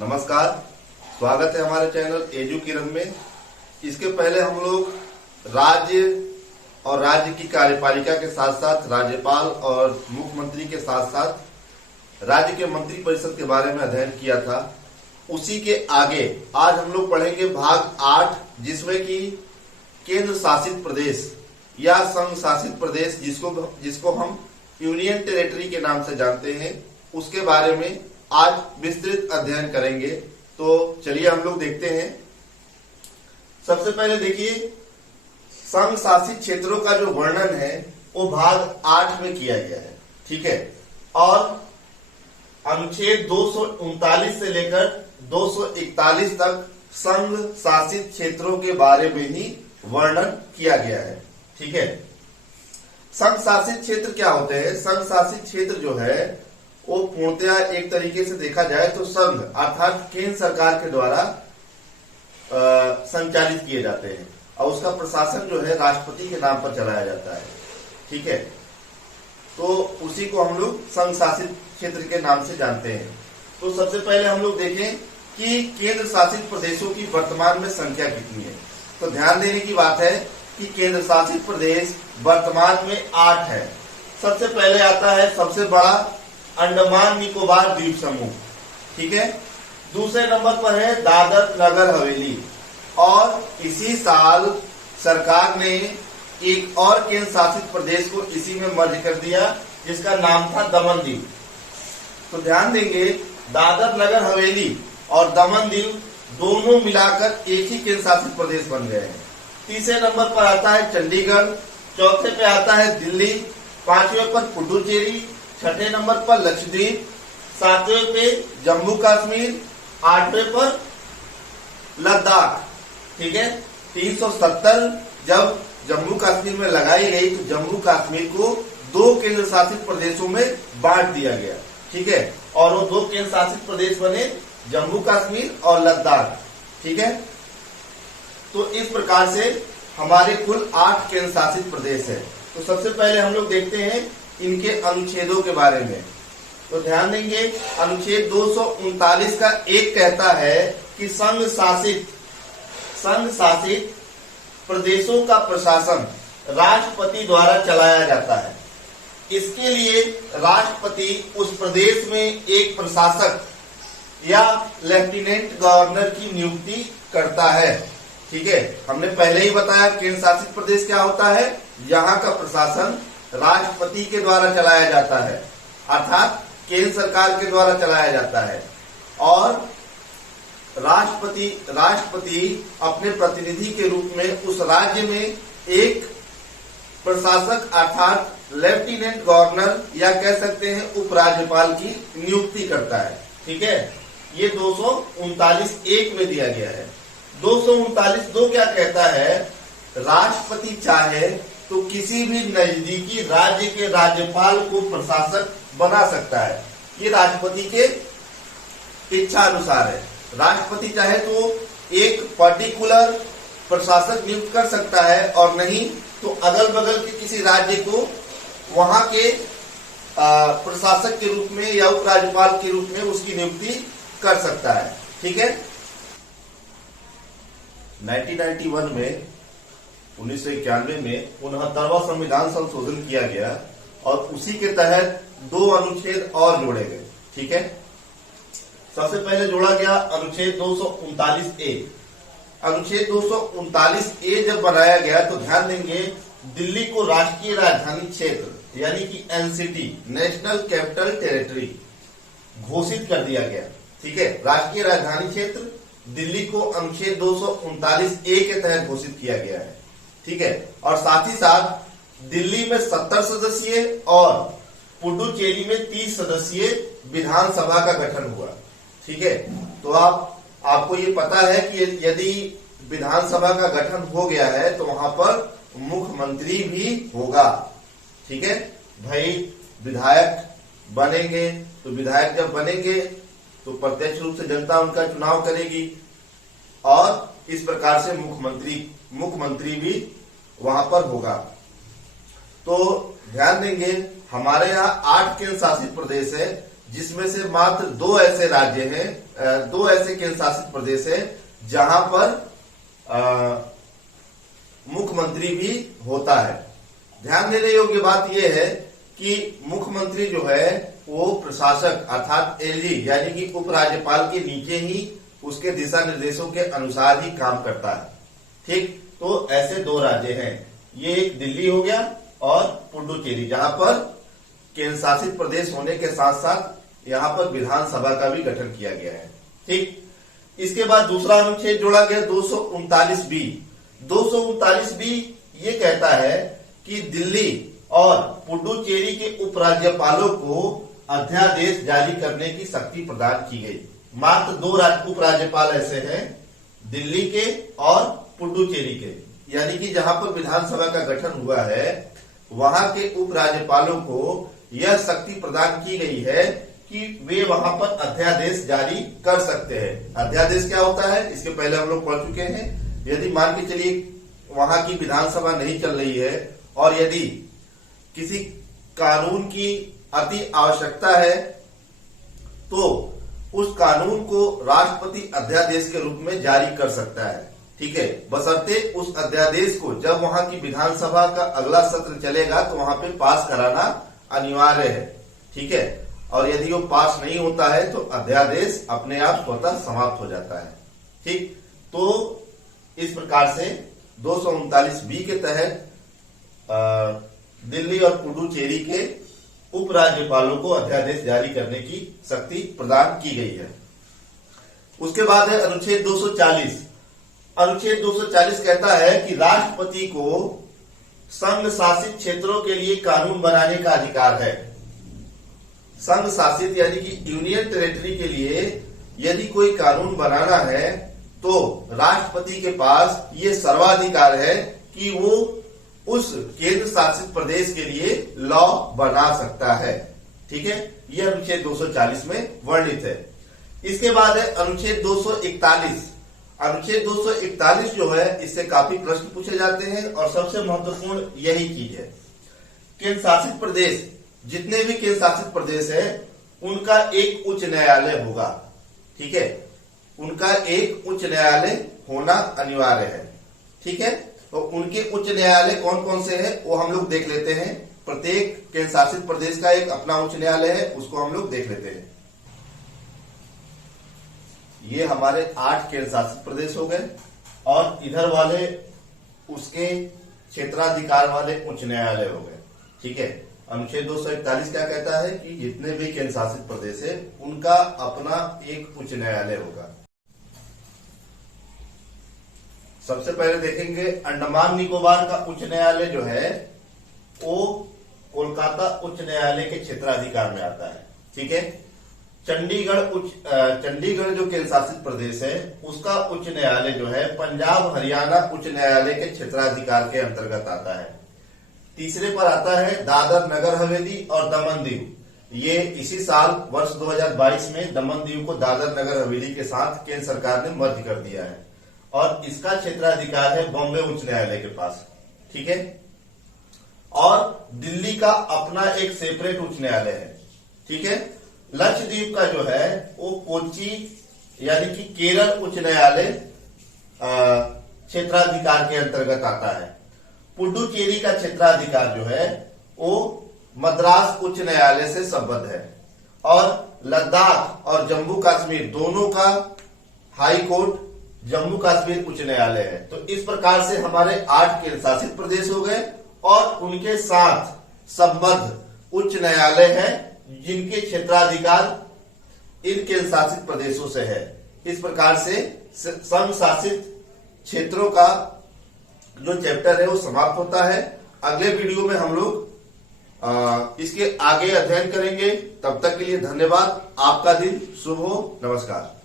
नमस्कार, स्वागत है हमारे चैनल एजू किरण में। इसके पहले हम लोग राज्य और राज्य की कार्यपालिका के साथ साथ राज्यपाल और मुख्यमंत्री के साथ साथ राज्य के मंत्री परिषद के बारे में अध्ययन किया था। उसी के आगे आज हम लोग पढ़ेंगे भाग 8, जिसमें कि केंद्र शासित प्रदेश या संघ शासित प्रदेश जिसको हम यूनियन टेरिटरी के नाम से जानते हैं, उसके बारे में आज विस्तृत अध्ययन करेंगे। तो चलिए हम लोग देखते हैं। सबसे पहले देखिए, संघ शासित क्षेत्रों का जो वर्णन है वो भाग 8 में किया गया है, ठीक है। और अनुच्छेद 239 से लेकर 241 तक संघ शासित क्षेत्रों के बारे में ही वर्णन किया गया है, ठीक है। संघ शासित क्षेत्र क्या होते हैं? संघ शासित क्षेत्र जो है वो पूर्णतया एक तरीके से देखा जाए तो संघ अर्थात केंद्र सरकार के द्वारा संचालित किए जाते हैं और उसका प्रशासन जो है राष्ट्रपति के नाम पर चलाया जाता है, ठीक है। तो उसी को हम लोग संघ शासित क्षेत्र के नाम से जानते हैं। तो सबसे पहले हम लोग देखें कि केंद्र शासित प्रदेशों की वर्तमान में संख्या कितनी है। तो ध्यान देने की बात है कि केंद्र शासित प्रदेश वर्तमान में 8 है। सबसे पहले आता है सबसे बड़ा अंडमान निकोबार द्वीप समूह, ठीक है। दूसरे नंबर पर है दादर नगर हवेली, और इसी साल सरकार ने एक और केंद्र शासित प्रदेश को इसी में मर्ज कर दिया, जिसका नाम था दमन दीव। तो ध्यान देंगे, दादर नगर हवेली और दमन दीव दोनों मिलाकर एक ही केंद्र शासित प्रदेश बन गए हैं। तीसरे नंबर पर आता है चंडीगढ़, चौथे पे आता है दिल्ली, पांचवें पर पुडुचेरी, छठे नंबर पर लक्षद्वीप, सातवें पे जम्मू कश्मीर, आठवें पर लद्दाख, ठीक है। 370 जब जम्मू कश्मीर में लगाई गई तो जम्मू कश्मीर को 2 केंद्र शासित प्रदेशों में बांट दिया गया, ठीक है। और वो 2 केंद्र शासित प्रदेश बने जम्मू कश्मीर और लद्दाख, ठीक है। तो इस प्रकार से हमारे कुल 8 केंद्र शासित प्रदेश है। तो सबसे पहले हम लोग देखते हैं इनके अनुच्छेदों के बारे में। तो ध्यान देंगे, अनुच्छेद 239 का 1 कहता है कि संघ शासित प्रदेशों का प्रशासन राष्ट्रपति द्वारा चलाया जाता है। इसके लिए राष्ट्रपति उस प्रदेश में एक प्रशासक या लेफ्टिनेंट गवर्नर की नियुक्ति करता है, ठीक है। हमने पहले ही बताया केंद्र शासित प्रदेश क्या होता है। यहाँ का प्रशासन राष्ट्रपति के द्वारा चलाया जाता है, अर्थात केंद्र सरकार के द्वारा चलाया जाता है। और राष्ट्रपति अपने प्रतिनिधि के रूप में उस राज्य में एक प्रशासक अर्थात लेफ्टिनेंट गवर्नर या कह सकते हैं उपराज्यपाल की नियुक्ति करता है, ठीक है। ये 239(1) में दिया गया है। 239(2) क्या कहता है? राष्ट्रपति चाहे तो किसी भी नजदीकी राज्य के राज्यपाल को प्रशासक बना सकता है। ये राष्ट्रपति के इच्छा अनुसार है। राष्ट्रपति चाहे तो एक पर्टिकुलर प्रशासक नियुक्त कर सकता है, और नहीं तो अगल बगल के किसी राज्य को वहां के प्रशासक के रूप में या उपराज्यपाल के रूप में उसकी नियुक्ति कर सकता है, ठीक है। 1991 में 1991 में 69वां संविधान संशोधन किया गया और उसी के तहत 2 अनुच्छेद और जोड़े गए, ठीक है। सबसे पहले जोड़ा गया अनुच्छेद 239(a). अनुच्छेद 239(a) जब बनाया गया तो ध्यान देंगे, दिल्ली को राष्ट्रीय राजधानी क्षेत्र यानी कि एनसीटी, नेशनल कैपिटल टेरिटरी घोषित कर दिया गया, ठीक है। राष्ट्रीय राजधानी क्षेत्र दिल्ली को अनुच्छेद 239(a) के तहत घोषित किया गया है, ठीक है। और साथ ही साथ दिल्ली में 70 सदस्यीय और पुडुचेरी में 30 सदस्यीय विधानसभा का गठन हुआ, ठीक है। तो आपको ये पता है कि यदि विधानसभा का गठन हो गया है तो वहां पर मुख्यमंत्री भी होगा, ठीक है। भाई विधायक बनेंगे तो विधायक जब बनेंगे तो प्रत्यक्ष रूप से जनता उनका चुनाव करेगी, और इस प्रकार से मुख्यमंत्री भी वहां पर होगा। तो ध्यान देंगे, हमारे यहाँ 8 केंद्र शासित प्रदेश है, जिसमें से मात्र 2 ऐसे राज्य हैं, 2 ऐसे केंद्र शासित प्रदेश हैं जहां पर मुख्यमंत्री भी होता है। ध्यान देने योग्य बात यह है कि मुख्यमंत्री जो है वो प्रशासक अर्थात एलजी यानी कि उपराज्यपाल के नीचे ही उसके दिशा निर्देशों के अनुसार ही काम करता है। ठीक, तो ऐसे 2 राज्य हैं, ये एक दिल्ली हो गया और पुडुचेरी, जहां पर केंद्र शासित प्रदेश होने के साथ साथ यहां पर विधानसभा का भी गठन किया गया है। ठीक, इसके बाद दूसरा अनुच्छेद जोड़ा गया 239B। 239B ये कहता है कि दिल्ली और पुडुचेरी के उपराज्यपालों को अध्यादेश जारी करने की शक्ति प्रदान की गई। मात्र 2 उपराज्यपाल ऐसे हैं, दिल्ली के और पुडुचेरी के, यानी कि जहां पर विधानसभा का गठन हुआ है वहां के उपराज्यपालों को यह शक्ति प्रदान की गई है कि वे वहां पर अध्यादेश जारी कर सकते हैं। अध्यादेश क्या होता है इसके पहले हम लोग पढ़ चुके हैं। यदि मान के चलिए वहां की विधानसभा नहीं चल रही है और यदि किसी कानून की अति आवश्यकता है तो उस कानून को राष्ट्रपति अध्यादेश के रूप में जारी कर सकता है। ठीक है, बशर्ते उस अध्यादेश को जब वहां की विधानसभा का अगला सत्र चलेगा तो वहां पे पास कराना अनिवार्य है। ठीक है, और यदि वो पास नहीं होता है तो अध्यादेश अपने आप स्वतः समाप्त हो जाता है। ठीक, तो इस प्रकार से 239B के तहत दिल्ली और पुडुचेरी के उपराज्यपालों को अध्यादेश जारी करने की शक्ति प्रदान की गई है। उसके बाद है अनुच्छेद 240। अनुच्छेद 240 कहता है कि राष्ट्रपति को संघ शासित क्षेत्रों के लिए कानून बनाने का अधिकार है। संघ शासित यानी कि यूनियन टेरिटरी के लिए यदि कोई कानून बनाना है तो राष्ट्रपति के पास ये सर्वाधिकार है कि वो उस केंद्र शासित प्रदेश के लिए लॉ बना सकता है। ठीक है, यह अनुच्छेद 240 में वर्णित है। इसके बाद है अनुच्छेद 241। अनुच्छेद 241 जो है इससे काफी प्रश्न पूछे जाते हैं और सबसे महत्वपूर्ण यही चीज है, केंद्र शासित प्रदेश, जितने भी केंद्र शासित प्रदेश है उनका एक उच्च न्यायालय होगा। ठीक है, उनका एक उच्च न्यायालय होना अनिवार्य है। ठीक है, तो उनके उच्च न्यायालय कौन कौन से हैं वो हम लोग देख लेते हैं। प्रत्येक केंद्र शासित प्रदेश का एक अपना उच्च न्यायालय है, उसको हम लोग देख लेते हैं। ये हमारे 8 केंद्र शासित प्रदेश हो गए और इधर वाले उसके क्षेत्राधिकार वाले उच्च न्यायालय हो गए। ठीक है, अनुच्छेद 241 क्या कहता है कि जितने भी केंद्र शासित प्रदेश है उनका अपना एक उच्च न्यायालय होगा। सबसे पहले देखेंगे अंडमान निकोबार का उच्च न्यायालय जो है वो कोलकाता उच्च न्यायालय के क्षेत्राधिकार में आता है। ठीक है, चंडीगढ़ जो केंद्र शासित प्रदेश है उसका उच्च न्यायालय जो है पंजाब हरियाणा उच्च न्यायालय के क्षेत्राधिकार के अंतर्गत आता है। तीसरे पर आता है दादर नगर हवेली और दमन दीव। ये इसी साल वर्ष 2022 में दमन दीव को दादर नगर हवेली के साथ केंद्र सरकार ने मर्ज कर दिया है और इसका क्षेत्राधिकार है बॉम्बे उच्च न्यायालय के पास। ठीक है, और दिल्ली का अपना एक सेपरेट उच्च न्यायालय है। ठीक है, लक्षद्वीप का जो है वो कोच्चि यानी कि केरल उच्च न्यायालय क्षेत्राधिकार के अंतर्गत आता है। पुडुचेरी का क्षेत्राधिकार जो है वो मद्रास उच्च न्यायालय से संबद्ध है और लद्दाख और जम्मू कश्मीर दोनों का हाई कोर्ट जम्मू कश्मीर उच्च न्यायालय है। तो इस प्रकार से हमारे 8 केंद्र शासित प्रदेश हो गए और उनके साथ संबद्ध उच्च न्यायालय है जिनके क्षेत्राधिकार इन केंद्र शासित प्रदेशों से है। इस प्रकार से संघ शासित क्षेत्रों का जो चैप्टर है वो समाप्त होता है। अगले वीडियो में हम लोग इसके आगे अध्ययन करेंगे। तब तक के लिए धन्यवाद। आपका दिन शुभ हो। नमस्कार।